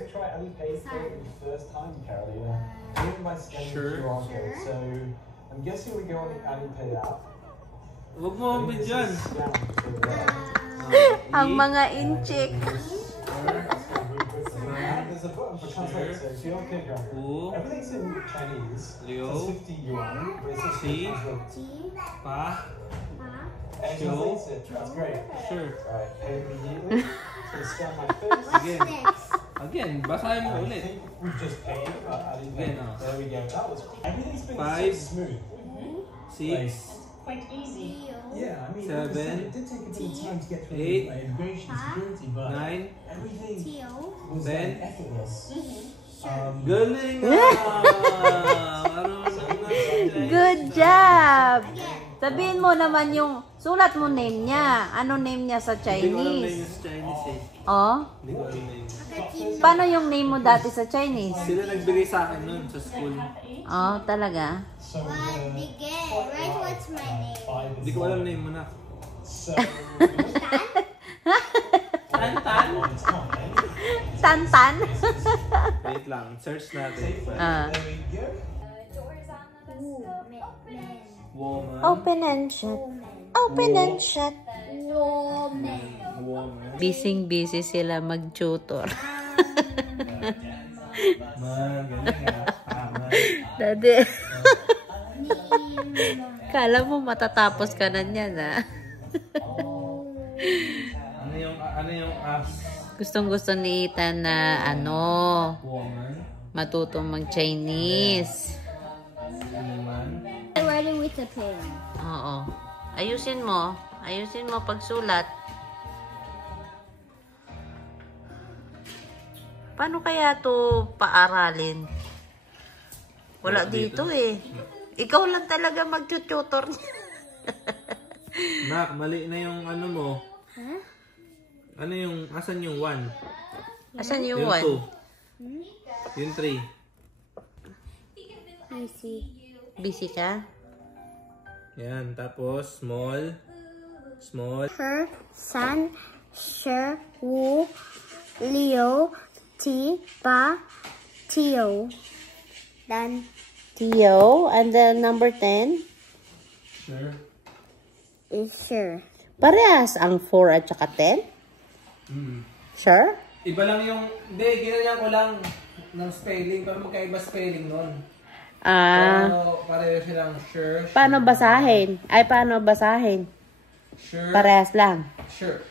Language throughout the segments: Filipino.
to try Alipay for the first time, Carolina? Even by scanning the QR code. So I'm guessing we go on the Alipay app. Huwag mo ang dyan. Ang mga inchik. There's a button for translate, so if you don't click on everything's in Chinese. It's 50 yuan. Pa. And translates it. That's great. Sure. Alright, pay immediately. So scan my face. Again, basahin mo ulit. I think we've just paid. Again, there we go. That was everything's been 5, so smooth. 6, quite easy. Yeah, I mean, 7, it did take a bit of time to get through 8, immigration security, but 9, everything was 10. effortless. Galing na! Good job! Sabihin mo naman yung, sulat mo name niya. Ano name niya sa Hindi ko alam na Chinese? yung Chinese eh. Oh? Hindi ko alam na yun. Paano yung name mo dati sa Chinese? Sila nagbigay sa akin nun sa school. Oh, talaga? So, Write what's my name. Hindi ko alam na yung muna. so Tan-tan? Tantan? Wait lang, search natin. Ah. there we go. Woman. Open and shut. Open and shut. Woman. Busy sila mag-tutor. Magaling ah. Dati. Kala mo matatapos ka na niyan, ha? Ano yung as? Gustong-gusto ni Ethan na, Woman. matutong mag-Chinese. Woman. I'm writing with a pen. Oo. Ayusin mo. Ayusin mo pagsulat. Paano kaya to paaralin? Wala dito eh. Ikaw lang talaga mag-tutor. Nak, mali na yung ano mo. Huh? Ano yung, asan yung 1? Asan yung Yung 2? 1? Yung 3? I see. Busy ka? Yan, tapos small. Her, San, Shi, Wu, Liu, Ti, Ba, Tio. Done. Tio. And then number 10? Sure. Is sure. Parehas ang 4 at saka 10? Sure? Iba lang yung, hindi, ginanyan ko lang ng spelling, pero magkaiba spelling nun. Pero pareho silang sure. Paano basahin? Ay, paano basahin? Sure. Parehas lang. Sure.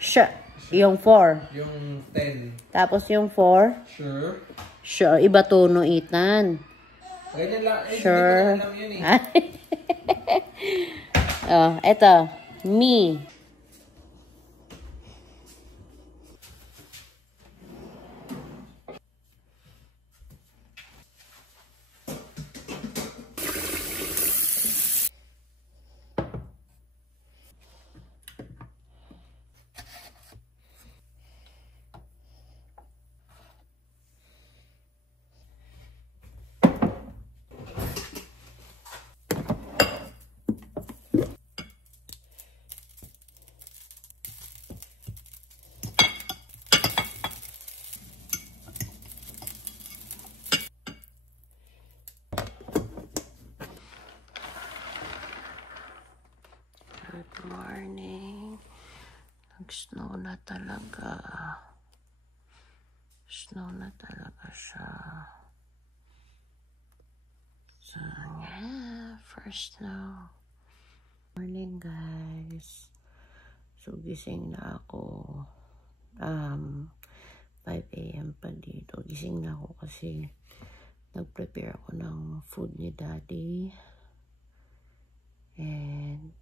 Sure. Yung 4. Yung 10. Tapos yung 4. Sure. Sure. Iba tono, Ethan. Ganyan lang. Eh, Sure. hindi ko alam yun eh. Oh, eto. Me. Good morning. Nag-snow na talaga. Snow na talaga siya. So, yeah. First snow. Morning, guys. So, gising na ako. 5 AM pa dito. Gising na ako kasi nag-prepare ako ng food ni Daddy. And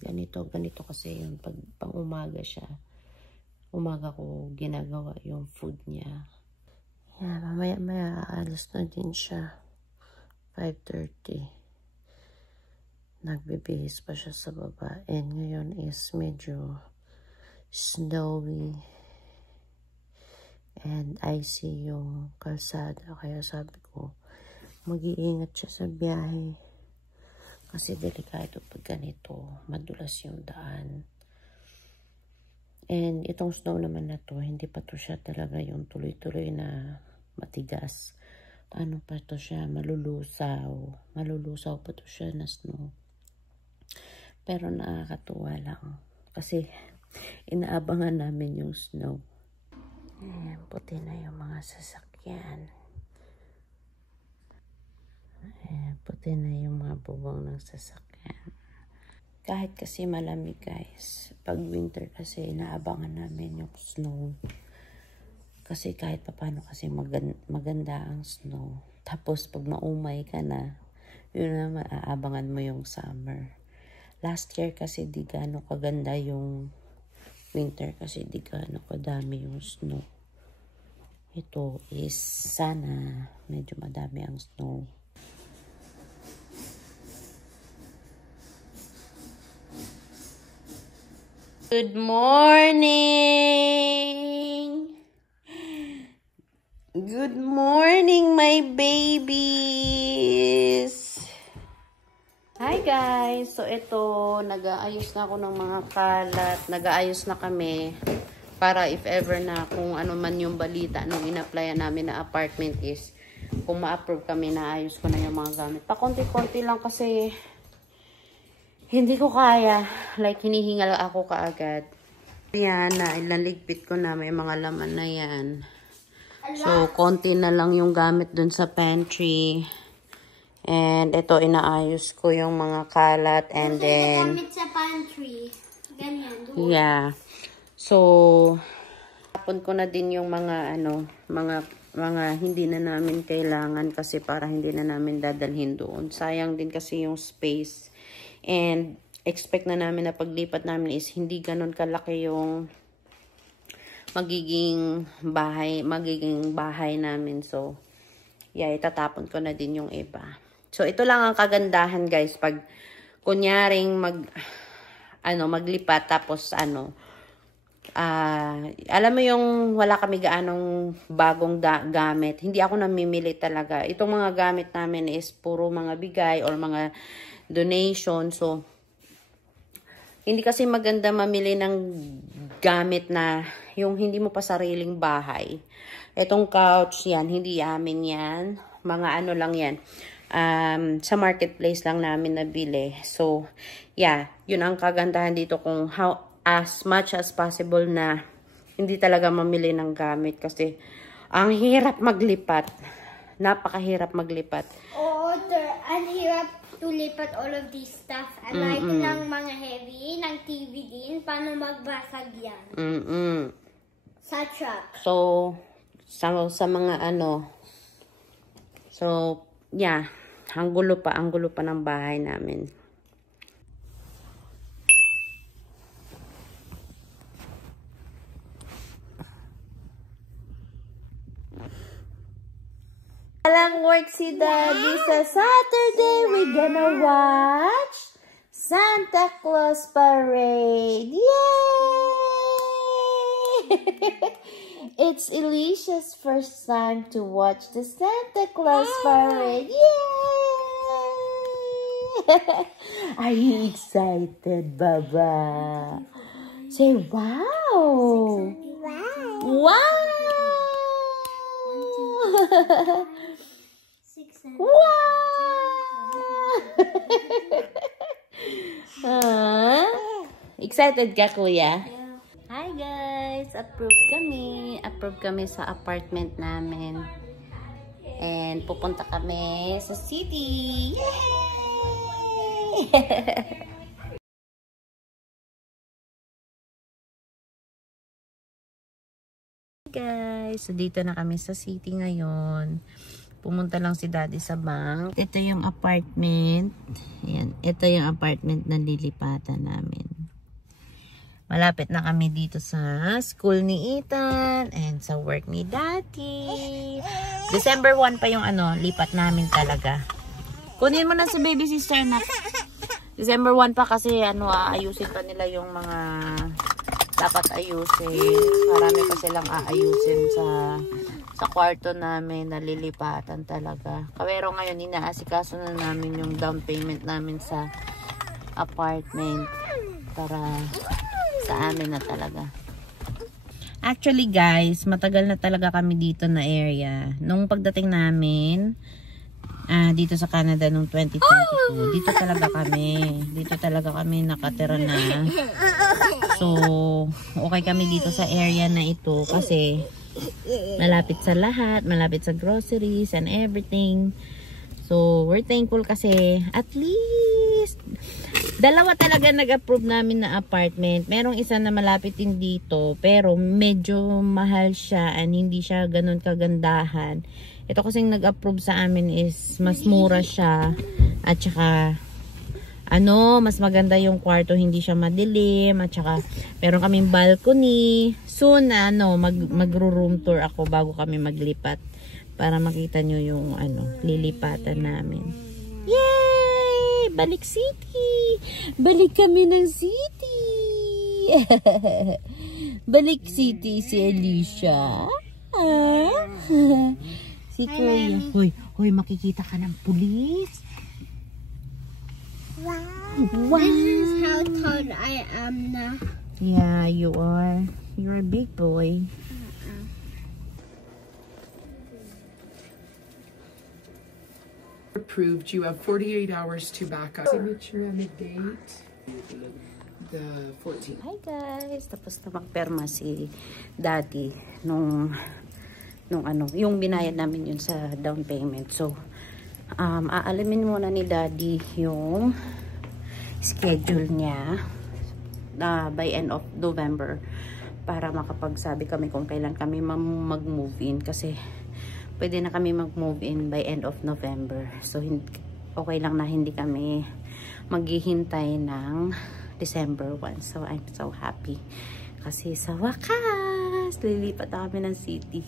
ganito kasi yun pag umaga siya, umaga ko ginagawa yung food niya. Yan, mamaya aalas na din siya. 5:30. Nagbibihis pa siya sa baba, and ngayon is medyo snowy and icy yung kalsada, kaya sabi ko mag-iingat siya sa biyahe. Kasi delikado pag ganito, madulas yung daan. And itong snow naman na to, hindi pa to siya talaga yung tuloy-tuloy na matigas. Ano pa to siya, malulusaw. Malulusaw pa to siya na snow. Pero nakakatuwa lang. Kasi inaabangan namin yung snow. Ayan, puti na yung mga sasakyan. Ayan, puti na yung mga bubong ng sasakyan. Kahit kasi malamig guys, pag winter kasi inaabangan namin yung snow. Kasi kahit papano kasi maganda ang snow. Tapos pag maumay ka na, yun na maaabangan mo yung summer. Last year kasi di gaano kaganda yung winter kasi di gaano kadami yung snow. Ito is sana medyo madami ang snow. Good morning! Good morning, my babies! Hi guys! So ito, nag-aayos na ako ng mga kalat. Nag-aayos na kami para if ever na kung ano man yung balita nung in-applyan namin na apartment is kung ma-approve kami, naayos ko na yung mga gamit. Pakonti-konti lang kasi hindi ko kaya. Like, hinihingal ako kaagad. Yan, naligpit ko na. May mga laman na yan. So, konti na lang yung gamit dun sa pantry. And, ito, inaayos ko yung mga kalat. And then, gamit sa pantry. Ganyan. Yeah. So, tapon ko na din yung mga, mga hindi na namin kailangan kasi para hindi na namin dadalhin doon. Sayang din kasi yung space. And expect na namin na paglipat namin is hindi ganun kalaki yung magiging bahay namin. So, yeah, itatapon ko na din yung iba. So, ito lang ang kagandahan, guys. Pag kunyaring maglipat tapos alam mo yung wala kami gaanong bagong gamit. Hindi ako namimili talaga. Itong mga gamit namin is puro mga bigay or mga donation. So, hindi kasi maganda mamili ng gamit na yung hindi mo pa sariling bahay. Itong couch, yan, hindi amin yan. Mga ano lang yan. Sa marketplace lang namin nabili. So, yeah, yun ang kagandahan dito kung as much as possible na hindi talaga mamili ng gamit kasi ang hirap maglipat. Napakahirap maglipat. Oo, ang hirap to lipat all of these stuff. Like ng mga heavy, ng TV din. Paano magbasag yan? Sa truck. So, sa mga so, yeah, ang gulo pa ng bahay namin. Walang work si Daddy sa Saturday. We're gonna watch Santa Claus Parade. Yay! It's Alicia's first time to watch the Santa Claus Parade. Yay! Are you excited, Baba? Say wow! Wow! Wow! Excited ka, Kuya? Hi guys! Approve kami sa apartment namin. And pupunta kami sa city. Yay! Guys, so dito na kami sa city ngayon. Pumunta lang si Daddy sa bank. Ito yung apartment. Ayan, ito yung apartment na lilipatan namin. Malapit na kami dito sa school ni Ethan and sa work ni Daddy. December 1 pa yung lipat namin talaga. Kunin mo na sa baby sister na. December 1 pa kasi aayusin pa nila yung mga dapat ayusin. Marami pa silang aayusin sa kwarto namin, nalilipatan talaga. Pero ngayon, inaasikaso na namin yung down payment namin sa apartment para sa amin na talaga. Actually guys, matagal na talaga kami dito na area. Nung pagdating namin, dito sa Canada nung 2022, dito talaga kami nakatira na. So, okay kami dito sa area na ito kasi malapit sa lahat, malapit sa groceries and everything. So, we're thankful kasi at least dalawa talaga nag-approve namin na apartment. Merong isa na malapit din dito, pero medyo mahal siya and hindi siya ganun kagandahan. Ito kasing nag-approve sa amin is mas mura siya at saka mas maganda yung kwarto, hindi siya madilim at saka meron kaming balcony. Soon magro-room tour ako bago kami maglipat para makita nyo yung lilipatan namin. Yay! Balik city! Balik kami ng city! Balik city si Alicia. Si Kuya. Hoy, makikita ka ng pulis. Wow. This is how tall I am now. Yeah, you are. You're a big boy. Approved. You have 48 hours to back up. Signature and the date. The 14th. Hi guys. Tapos na magperma si Daddy nung yung binayad namin yun sa down payment. So, aalamin muna ni Daddy yung schedule niya by end of November para makapagsabi kami kung kailan kami mag-move in kasi pwede na kami mag-move in by end of November. So, okay lang na hindi kami maghihintay ng December 1. So, I'm so happy. Kasi sa wakas, lilipat na kami ng city.